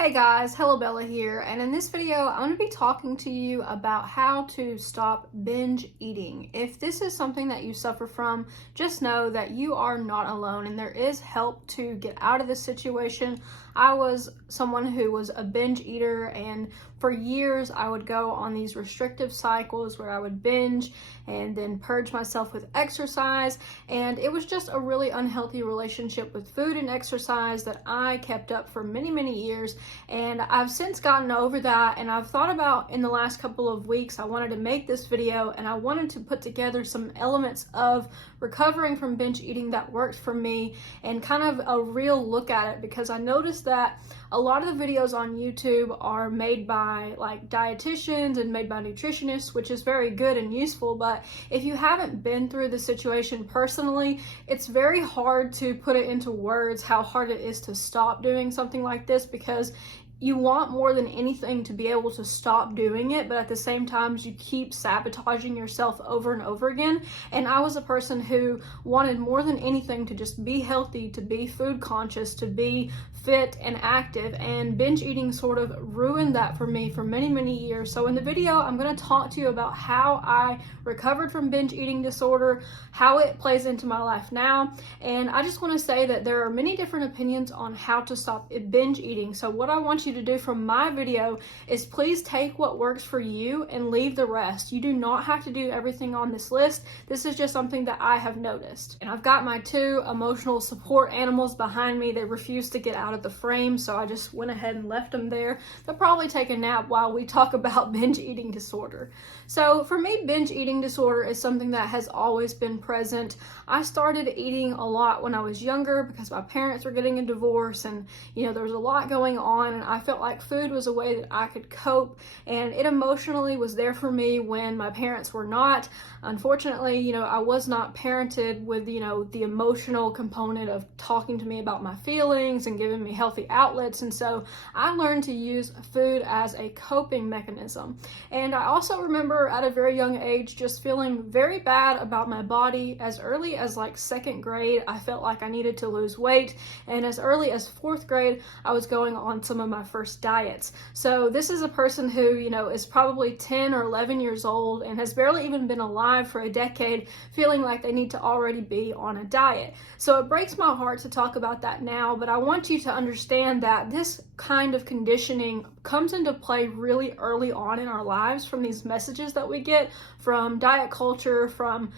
Hey guys, Hello Bella here, and in this video I'm going to be talking to you about how to stop binge eating. If this is something that you suffer from, just know that you are not alone and there is help to get out of this situation. I was someone who was a binge eater, and for years I would go on these restrictive cycles where I would binge and then purge myself with exercise, and it was just a really unhealthy relationship with food and exercise that I kept up for many years. And I've since gotten over that, and I've thought about in the last couple of weeks I wanted to make this video, and I wanted to put together some elements of recovering from binge eating that worked for me and kind of a real look at it, because I noticed that a lot of the videos on YouTube are made by like dietitians and made by nutritionists, which is very good and useful, but if you haven't been through the situation personally, it's very hard to put it into words how hard it is to stop doing something like this, because you want more than anything to be able to stop doing it, but at the same time you keep sabotaging yourself over and over again. And I was a person who wanted more than anything to just be healthy, to be food conscious, to be fit and active, and binge eating sort of ruined that for me for many years. So in the video I'm going to talk to you about how I recovered from binge eating disorder, how it plays into my life now, and I just want to say that there are many different opinions on how to stop binge eating. So what I want you to do from my video is please take what works for you and leave the rest. You do not have to do everything on this list. This is just something that I have noticed. And I've got my two emotional support animals behind me. They refuse to get out of the frame, so I just went ahead and left them there. They'll probably take a nap while we talk about binge eating disorder. So for me, binge eating disorder is something that has always been present. I started eating a lot when I was younger because my parents were getting a divorce, and there was a lot going on, and I felt like food was a way that I could cope, and it emotionally was there for me when my parents were not. Unfortunately, I was not parented with, the emotional component of talking to me about my feelings and giving me healthy outlets, and so I learned to use food as a coping mechanism. And I also remember at a very young age just feeling very bad about my body. As early as like second grade, I felt like I needed to lose weight, and as early as fourth grade, I was going on some of my first diets. So this is a person who, is probably 10 or 11 years old and has barely even been alive for a decade, feeling like they need to already be on a diet. So it breaks my heart to talk about that now, but I want you to understand that this kind of conditioning comes into play really early on in our lives from these messages that we get from diet culture, from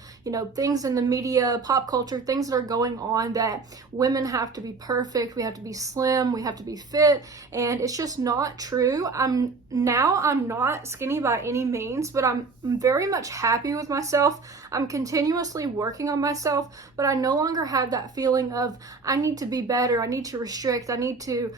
things in the media, pop culture, things that are going on, that women have to be perfect, we have to be slim, we have to be fit, and it's just not true. I'm not skinny by any means, but I'm very much happy with myself. I'm continuously working on myself, but I no longer have that feeling of I need to be better, I need to restrict, I need to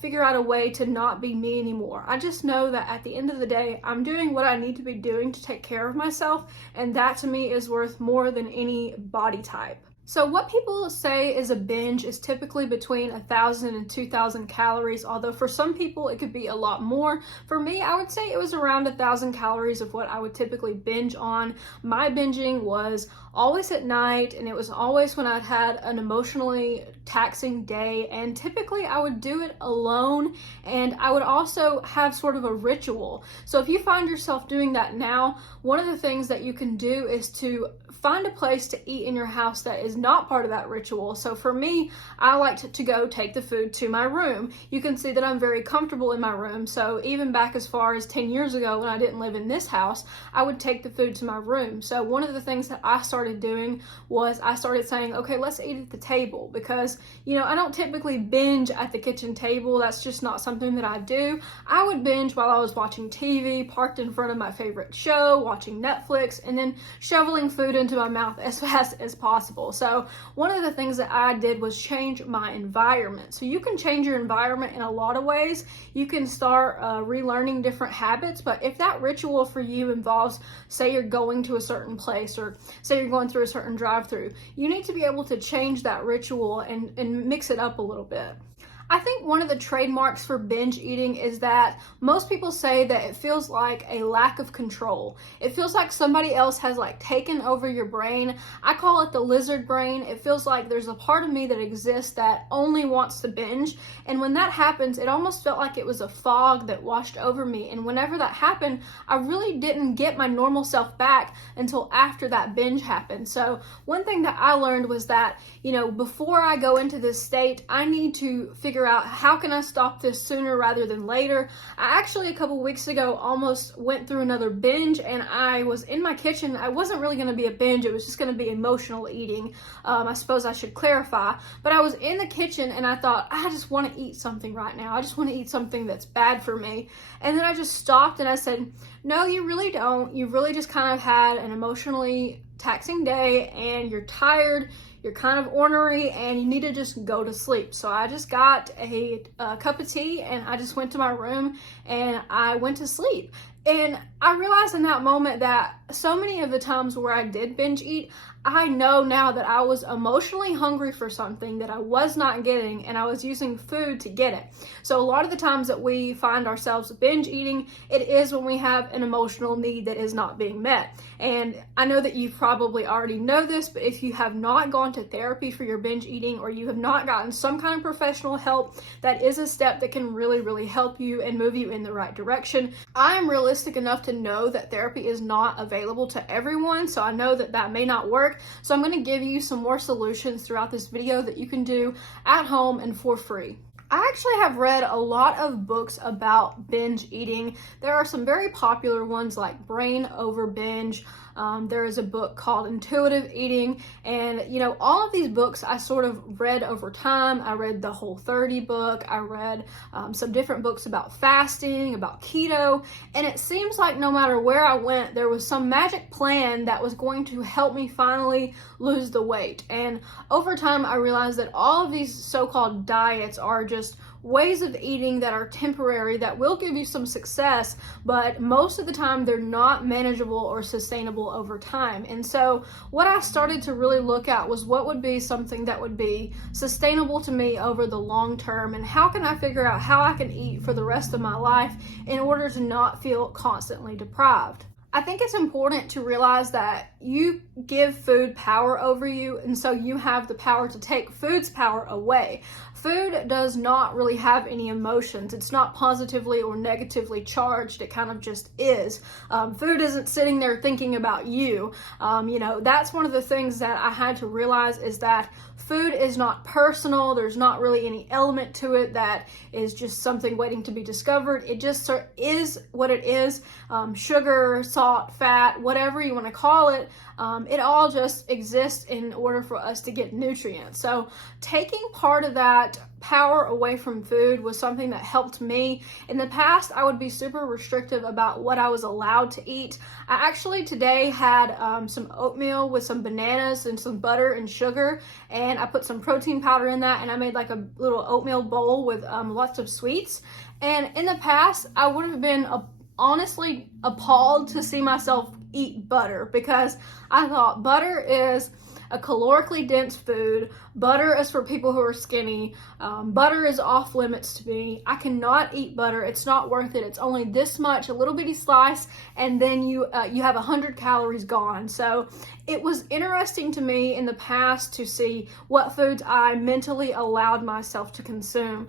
figure out a way to not be me anymore. I just know that at the end of the day, I'm doing what I need to be doing to take care of myself, and that to me is worth more than any body type. So what people say is a binge is typically between 1,000 and 2,000 calories, although for some people it could be a lot more. For me, I would say it was around 1,000 calories of what I would typically binge on. My binging was always at night, and it was always when I'd had an emotionally taxing day, and typically I would do it alone, and I would also have sort of a ritual. So if you find yourself doing that now, one of the things that you can do is to find a place to eat in your house that is not part of that ritual. So for me, I like to go take the food to my room. You can see that I'm very comfortable in my room. So even back as far as 10 years ago when I didn't live in this house, I would take the food to my room. So one of the things that I started doing was I started saying, okay, let's eat at the table, because I don't typically binge at the kitchen table. That's just not something that I do. I would binge while I was watching TV, parked in front of my favorite show, watching Netflix, and then shoveling food into my mouth as fast as possible. So one of the things that I did was change my environment. So you can change your environment in a lot of ways. You can start relearning different habits, but if that ritual for you involves, say you're going to a certain place, or say you're going through a certain drive-through, you need to be able to change that ritual and mix it up a little bit. I think one of the trademarks for binge eating is that most people say that it feels like a lack of control. It feels like somebody else has like taken over your brain. I call it the lizard brain. It feels like there's a part of me that exists that only wants to binge. And when that happens, it almost felt like it was a fog that washed over me. And whenever that happened, I really didn't get my normal self back until after that binge happened. So one thing that I learned was that, before I go into this state, I need to figure out how can I stop this sooner rather than later. I actually a couple weeks ago almost went through another binge, and I was in my kitchen. I wasn't really going to be a binge, it was just going to be emotional eating. I suppose I should clarify, but I was in the kitchen and I thought, I just want to eat something right now. I just want to eat something that's bad for me. And then I just stopped and I said, no, you really don't. You really just kind of had an emotionally taxing day and you're tired, you're kind of ornery, and you need to just go to sleep. So I just got a cup of tea and I just went to my room and I went to sleep. And I realized in that moment that so many of the times where I did binge eat, I know now that I was emotionally hungry for something that I was not getting, and I was using food to get it. So a lot of the times that we find ourselves binge eating, it is when we have an emotional need that is not being met. And I know that you probably already know this, but if you have not gone to therapy for your binge eating, or you have not gotten some kind of professional help, that is a step that can really, really help you and move you in the right direction. I am realistic enough to know that therapy is not available to everyone, so I know that that may not work. So I'm going to give you some more solutions throughout this video that you can do at home and for free. I actually have read a lot of books about binge eating. There are some very popular ones like Brain Over Binge. There is a book called Intuitive Eating, and all of these books I sort of read over time. I read the Whole30 book. I read some different books about fasting, about keto, and it seems like no matter where I went, there was some magic plan that was going to help me finally lose the weight. And over time, I realized that all of these so-called diets are just ways of eating that are temporary, that will give you some success, but most of the time they're not manageable or sustainable over time. And so what I started to really look at was what would be something that would be sustainable to me over the long term, and how can I figure out how I can eat for the rest of my life in order to not feel constantly deprived. I think it's important to realize that you give food power over you, and so you have the power to take food's power away. Food does not really have any emotions. It's not positively or negatively charged. It kind of just is. Food isn't sitting there thinking about you. That's one of the things that I had to realize, is that food is not personal. There's not really any element to it that is just something waiting to be discovered. It just is what it is. Sugar, salt, fat, whatever you want to call it, it all just exists in order for us to get nutrients. So taking part of that power away from food was something that helped me. In the past, I would be super restrictive about what I was allowed to eat. I actually today had some oatmeal with some bananas and some butter and sugar, and I put some protein powder in that, and I made like a little oatmeal bowl with lots of sweets. And in the past, I would have been honestly appalled to see myself eat butter, because I thought butter is a calorically dense food. Butter is for people who are skinny. Butter is off limits to me. I cannot eat butter. It's not worth it. It's only this much, a little bitty slice, and then you have 100 calories gone. So it was interesting to me in the past to see what foods I mentally allowed myself to consume.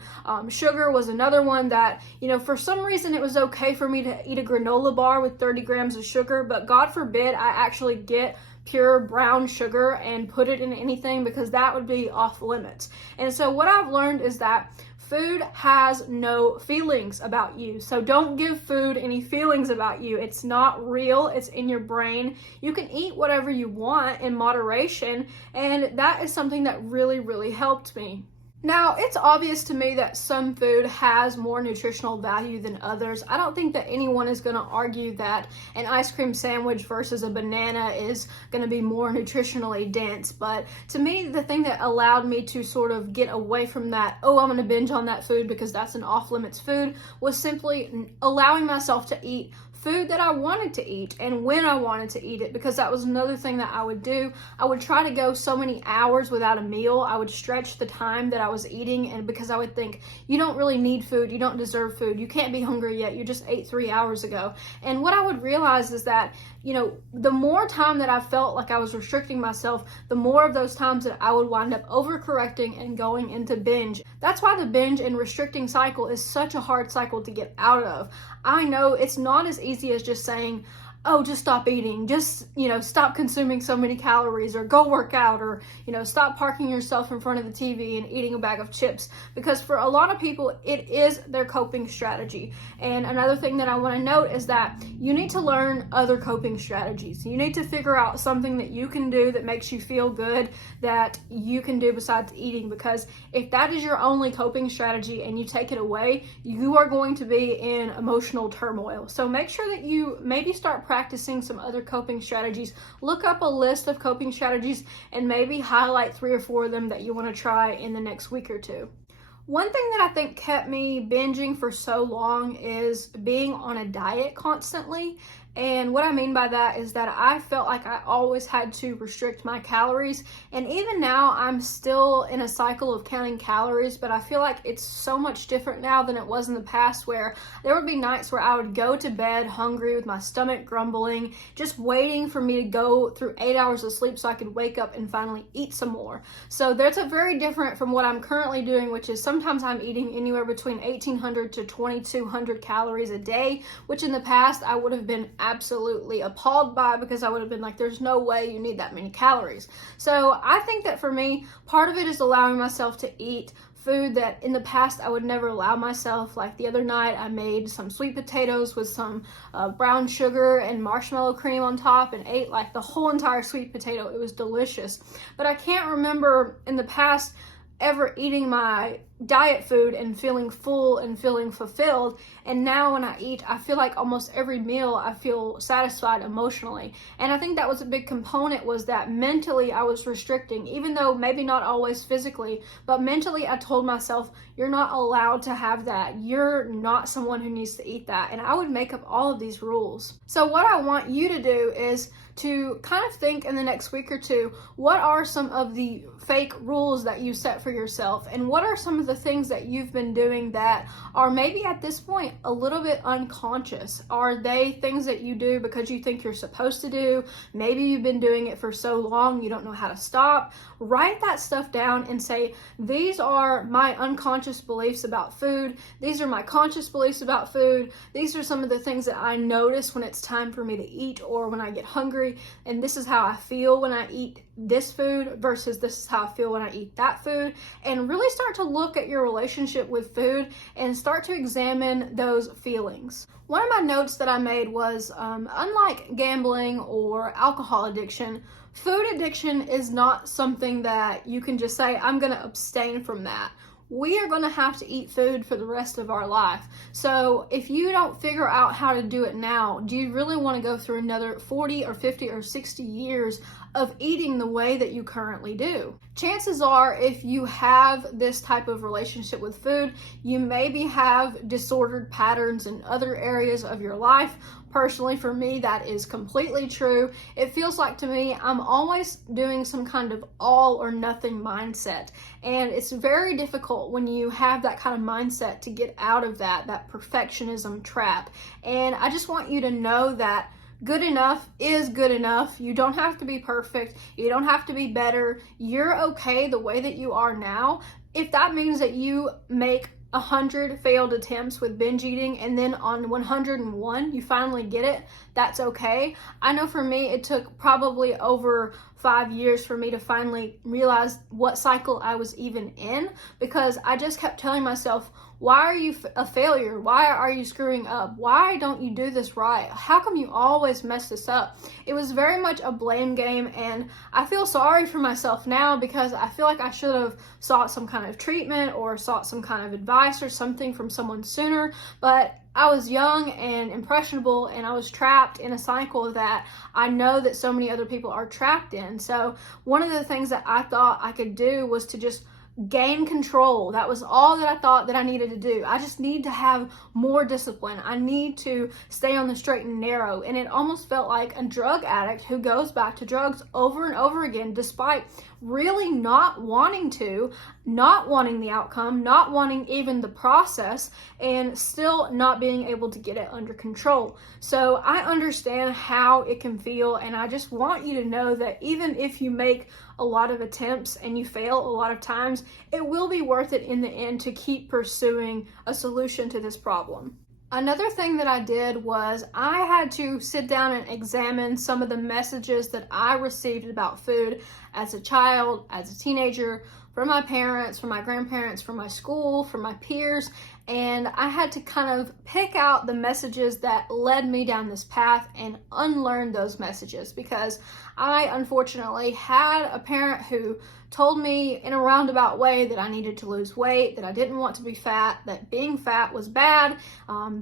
Sugar was another one that, for some reason it was okay for me to eat a granola bar with 30 grams of sugar, but God forbid I actually get pure brown sugar and put it in anything, because that would be off limits. And so what I've learned is that food has no feelings about you. So don't give food any feelings about you. It's not real. It's in your brain. You can eat whatever you want in moderation, and that is something that really, really helped me. Now, it's obvious to me that some food has more nutritional value than others. I don't think that anyone is going to argue that an ice cream sandwich versus a banana is going to be more nutritionally dense. But to me, the thing that allowed me to sort of get away from that, I'm going to binge on that food because that's an off-limits food, was simply allowing myself to eat food that I wanted to eat and when I wanted to eat it, because that was another thing that I would do. I would try to go so many hours without a meal. I would stretch the time that I was eating, and because I would think, you don't really need food, you don't deserve food, you can't be hungry yet, you just ate 3 hours ago. And what I would realize is that, the more time that I felt like I was restricting myself, the more of those times that I would wind up overcorrecting and going into binge. That's why the binge and restricting cycle is such a hard cycle to get out of. I know it's not as easy as just saying, oh, just stop eating, just, stop consuming so many calories, or go work out, or, stop parking yourself in front of the TV and eating a bag of chips. Because for a lot of people, it is their coping strategy. And another thing that I want to note is that you need to learn other coping strategies. You need to figure out something that you can do that makes you feel good, that you can do besides eating. Because if that is your only coping strategy and you take it away, you are going to be in emotional turmoil. So make sure that you maybe start practicing some other coping strategies. Look up a list of coping strategies and maybe highlight 3 or 4 of them that you want to try in the next week or two. One thing that I think kept me binging for so long is being on a diet constantly. And what I mean by that is that I felt like I always had to restrict my calories. And even now, I'm still in a cycle of counting calories, but I feel like it's so much different now than it was in the past, where there would be nights where I would go to bed hungry with my stomach grumbling, just waiting for me to go through 8 hours of sleep so I could wake up and finally eat some more. So that's a very different from what I'm currently doing, which is sometimes I'm eating anywhere between 1,800 to 2,200 calories a day, which in the past I would have been absolutely appalled by, because I would have been like, there's no way you need that many calories. So I think that for me, part of it is allowing myself to eat food that in the past I would never allow myself. Like the other night, I made some sweet potatoes with some brown sugar and marshmallow cream on top and ate like the whole entire sweet potato. It was delicious. But I can't remember in the past ever eating my diet food and feeling full and feeling fulfilled. And now when I eat, I feel like almost every meal I feel satisfied emotionally. And I think that was a big component, was that mentally I was restricting, even though maybe not always physically, but mentally I told myself, you're not allowed to have that. You're not someone who needs to eat that. And I would make up all of these rules. So what I want you to do is to kind of think in the next week or two, what are some of the fake rules that you set for yourself? And what are some of the things that you've been doing that are maybe at this point a little bit unconscious? Are they things that you do because you think you're supposed to do? Maybe you've been doing it for so long you don't know how to stop. Write that stuff down and say, these are my unconscious beliefs about food. These are my conscious beliefs about food. These are some of the things that I notice when it's time for me to eat or when I get hungry. And this is how I feel when I eat this food versus this is how I feel when I eat that food. And really start to look at your relationship with food and start to examine those feelings. One of my notes that I made was, unlike gambling or alcohol addiction, food addiction is not something that you can just say, I'm going to abstain from that. We are going to have to eat food for the rest of our life. So if you don't figure out how to do it now, do you really want to go through another 40 or 50 or 60 years of eating the way that you currently do? Chances are, if you have this type of relationship with food, you maybe have disordered patterns in other areas of your life. Personally, for me, that is completely true. It feels like to me, I'm always doing some kind of all or nothing mindset. And it's very difficult when you have that kind of mindset to get out of that perfectionism trap. And I just want you to know that good enough is good enough. You don't have to be perfect. You don't have to be better. You're okay the way that you are now. If that means that you make 100 failed attempts with binge eating and then on 101 you finally get it, that's okay. I know for me it took probably over 5 years for me to finally realize what cycle I was even in, because I just kept telling myself, why are you a failure? Why are you screwing up? Why don't you do this right? How come you always mess this up? It was very much a blame game, and I feel sorry for myself now because I feel like I should have sought some kind of treatment or sought some kind of advice or something from someone sooner, but I was young and impressionable, and I was trapped in a cycle that I know that so many other people are trapped in. So one of the things that I thought I could do was to just gain control. That was all that I thought that I needed to do. I just need to have more discipline. I need to stay on the straight and narrow. And it almost felt like a drug addict who goes back to drugs over and over again, despite really not wanting to, not wanting the outcome, not wanting even the process, and still not being able to get it under control. So I understand how it can feel, and I just want you to know that even if you make a lot of attempts and you fail a lot of times, it will be worth it in the end to keep pursuing a solution to this problem. Another thing that I did was I had to sit down and examine some of the messages that I received about food as a child, as a teenager, from my parents, from my grandparents, from my school, from my peers, and I had to kind of pick out the messages that led me down this path and unlearn those messages, because I unfortunately had a parent who told me in a roundabout way that I needed to lose weight, that I didn't want to be fat, that being fat was bad,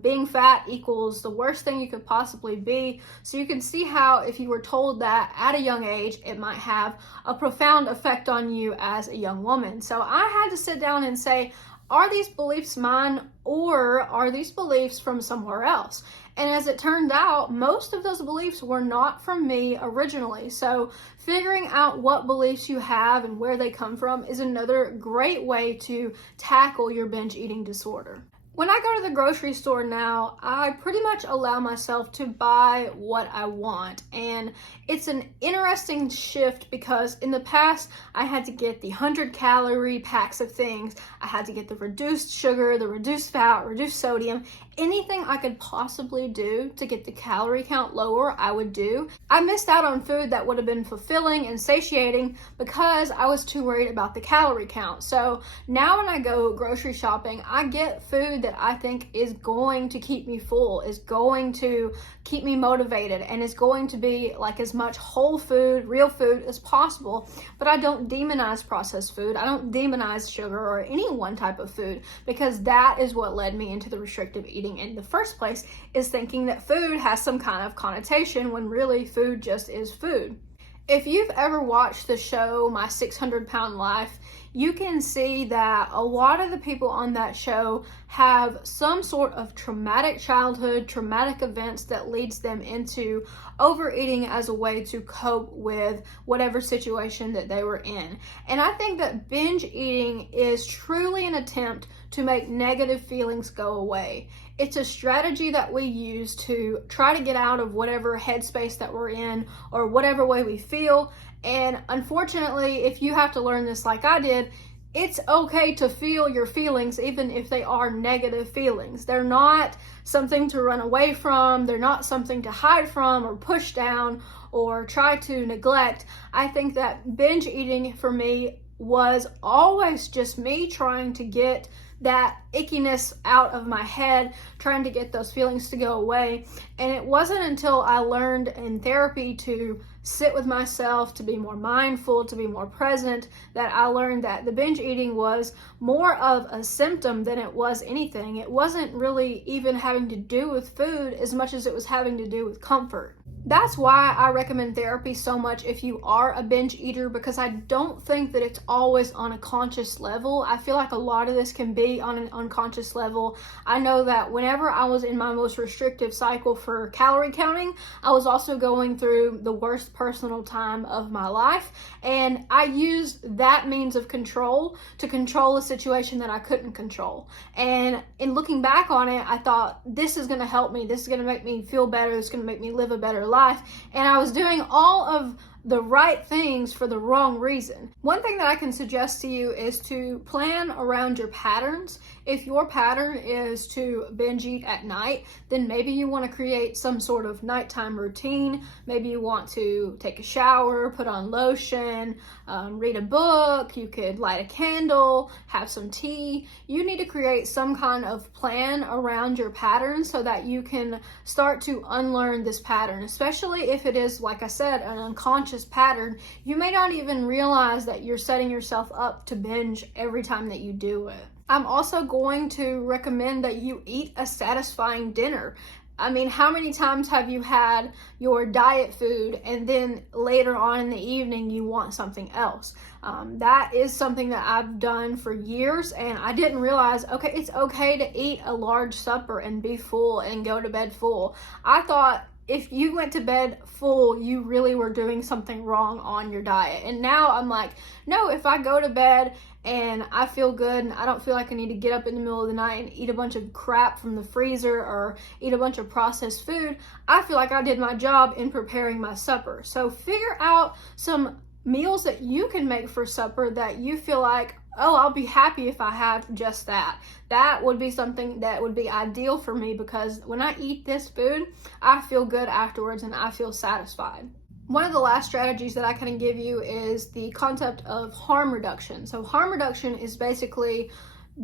being fat equals the worst thing you could possibly be. So you can see how if you were told that at a young age, it might have a profound effect on you as a young woman. So I had to sit down and say, are these beliefs mine, or are these beliefs from somewhere else? And as it turned out, most of those beliefs were not from me originally. So figuring out what beliefs you have and where they come from is another great way to tackle your binge eating disorder. When I go to the grocery store now, I pretty much allow myself to buy what I want. And it's an interesting shift because in the past, I had to get the 100-calorie packs of things. I had to get the reduced sugar, the reduced fat, reduced sodium. Anything I could possibly do to get the calorie count lower, I would do. I missed out on food that would have been fulfilling and satiating because I was too worried about the calorie count. So now when I go grocery shopping, I get food that I think is going to keep me full, is going to keep me motivated, and is going to be like as much whole food, real food as possible. But I don't demonize processed food. I don't demonize sugar or any one type of food, because that is what led me into the restrictive eating in the first place, is thinking that food has some kind of connotation when really food just is food. If you've ever watched the show My 600-Pound Life, you can see that a lot of the people on that show have some sort of traumatic childhood, traumatic events that leads them into overeating as a way to cope with whatever situation that they were in. And I think that binge eating is truly an attempt to make negative feelings go away. It's a strategy that we use to try to get out of whatever headspace that we're in or whatever way we feel. And unfortunately, if you have to learn this like I did, it's okay to feel your feelings even if they are negative feelings. They're not something to run away from. They're not something to hide from or push down or try to neglect. I think that binge eating for me was always just me trying to get that ickiness out of my head, trying to get those feelings to go away. And it wasn't until I learned in therapy to sit with myself, to be more mindful, to be more present, that I learned that the binge eating was more of a symptom than it was anything. It wasn't really even having to do with food as much as it was having to do with comfort. That's why I recommend therapy so much if you are a binge eater, because I don't think that it's always on a conscious level. I feel like a lot of this can be on an unconscious level. I know that whenever I was in my most restrictive cycle for calorie counting, I was also going through the worst personal time of my life, and I used that means of control to control a situation that I couldn't control. And in looking back on it, I thought, this is going to help me, this is going to make me feel better, this is going to make me live a better life. And I was doing all of the right things for the wrong reason. One thing that I can suggest to you is to plan around your patterns. If your pattern is to binge eat at night, then maybe you want to create some sort of nighttime routine. Maybe you want to take a shower, put on lotion, read a book. You could light a candle, have some tea. You need to create some kind of plan around your pattern so that you can start to unlearn this pattern, especially if it is, like I said, an unconscious pattern. You may not even realize that you're setting yourself up to binge every time that you do it. I'm also going to recommend that you eat a satisfying dinner. I mean, how many times have you had your diet food and then later on in the evening you want something else? That is something that I've done for years, and I didn't realize, okay, it's okay to eat a large supper and be full and go to bed full. I thought if you went to bed full, you really were doing something wrong on your diet. And now I'm like, no, if I go to bed and I feel good and I don't feel like I need to get up in the middle of the night and eat a bunch of crap from the freezer or eat a bunch of processed food, I feel like I did my job in preparing my supper. So figure out some meals that you can make for supper that you feel like, oh, I'll be happy if I have just that. That would be something that would be ideal for me, because when I eat this food, I feel good afterwards and I feel satisfied. One of the last strategies that I can give you is the concept of harm reduction. So harm reduction is basically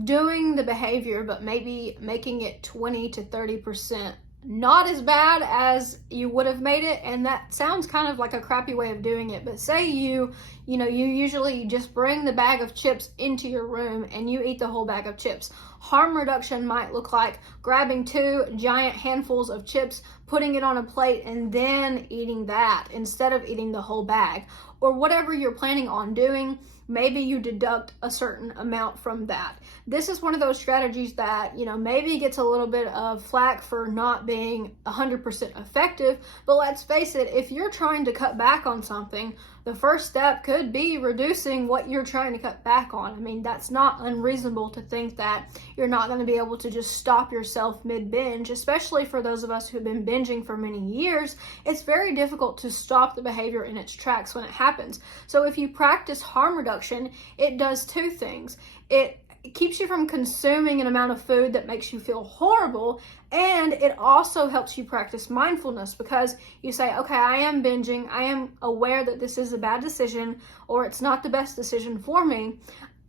doing the behavior, but maybe making it 20 to 30% not as bad as you would have made it. And that sounds kind of like a crappy way of doing it, but say you usually just bring the bag of chips into your room and you eat the whole bag of chips. Harm reduction might look like grabbing 2 giant handfuls of chips, putting it on a plate, and then eating that instead of eating the whole bag. Or whatever you're planning on doing, maybe you deduct a certain amount from that. This is one of those strategies that, maybe gets a little bit of flack for not being 100% effective, but let's face it, if you're trying to cut back on something, the first step could be reducing what you're trying to cut back on. I mean, that's not unreasonable to think that you're not going to be able to just stop yourself mid-binge, especially for those of us who've been binging for many years. It's very difficult to stop the behavior in its tracks when it happens. So if you practice harm reduction, it does 2 things. It keeps you from consuming an amount of food that makes you feel horrible, and it also helps you practice mindfulness, because you say, okay, I am binging, I am aware that this is a bad decision or it's not the best decision for me.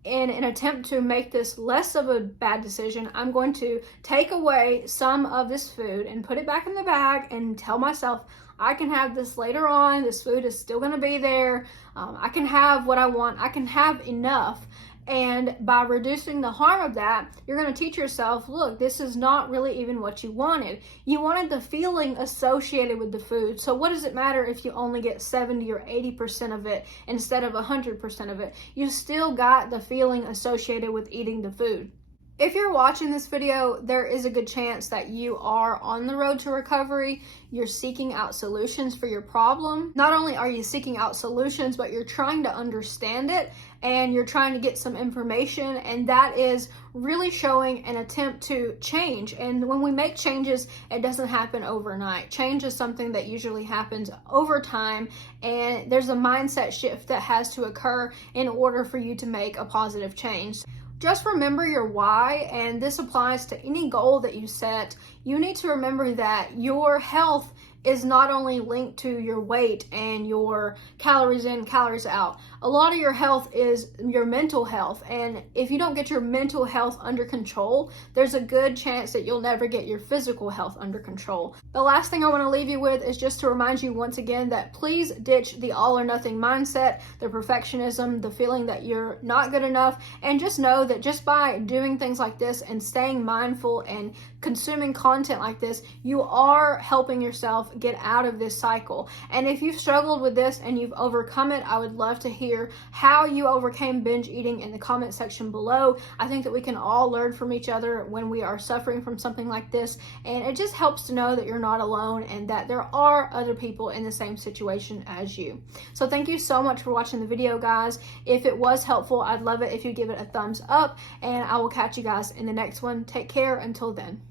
In an attempt to make this less of a bad decision, I'm going to take away some of this food and put it back in the bag and tell myself, I can have this later on, this food is still going to be there, I can have what I want, I can have enough. And by reducing the harm of that, you're going to teach yourself, look, this is not really even what you wanted. You wanted the feeling associated with the food. So what does it matter if you only get 70 or 80% of it instead of 100% of it? You still got the feeling associated with eating the food. If you're watching this video, there is a good chance that you are on the road to recovery. You're seeking out solutions for your problem. Not only are you seeking out solutions, but you're trying to understand it and you're trying to get some information, and that is really showing an attempt to change. And when we make changes, it doesn't happen overnight. Change is something that usually happens over time, and there's a mindset shift that has to occur in order for you to make a positive change. Just remember your why, and this applies to any goal that you set. You need to remember that your health is not only linked to your weight and your calories in, calories out. A lot of your health is your mental health, and if you don't get your mental health under control, there's a good chance that you'll never get your physical health under control. The last thing I want to leave you with is just to remind you once again that please ditch the all or nothing mindset, the perfectionism, the feeling that you're not good enough, and just know that just by doing things like this and staying mindful and consuming content like this, you are helping yourself get out of this cycle. And if you've struggled with this and you've overcome it, I would love to hear how you overcame binge eating in the comment section below. I think that we can all learn from each other when we are suffering from something like this, and it just helps to know that you're not alone and that there are other people in the same situation as you. So thank you so much for watching the video, guys. If it was helpful, I'd love it if you give it a thumbs up, and I will catch you guys in the next one. Take care until then.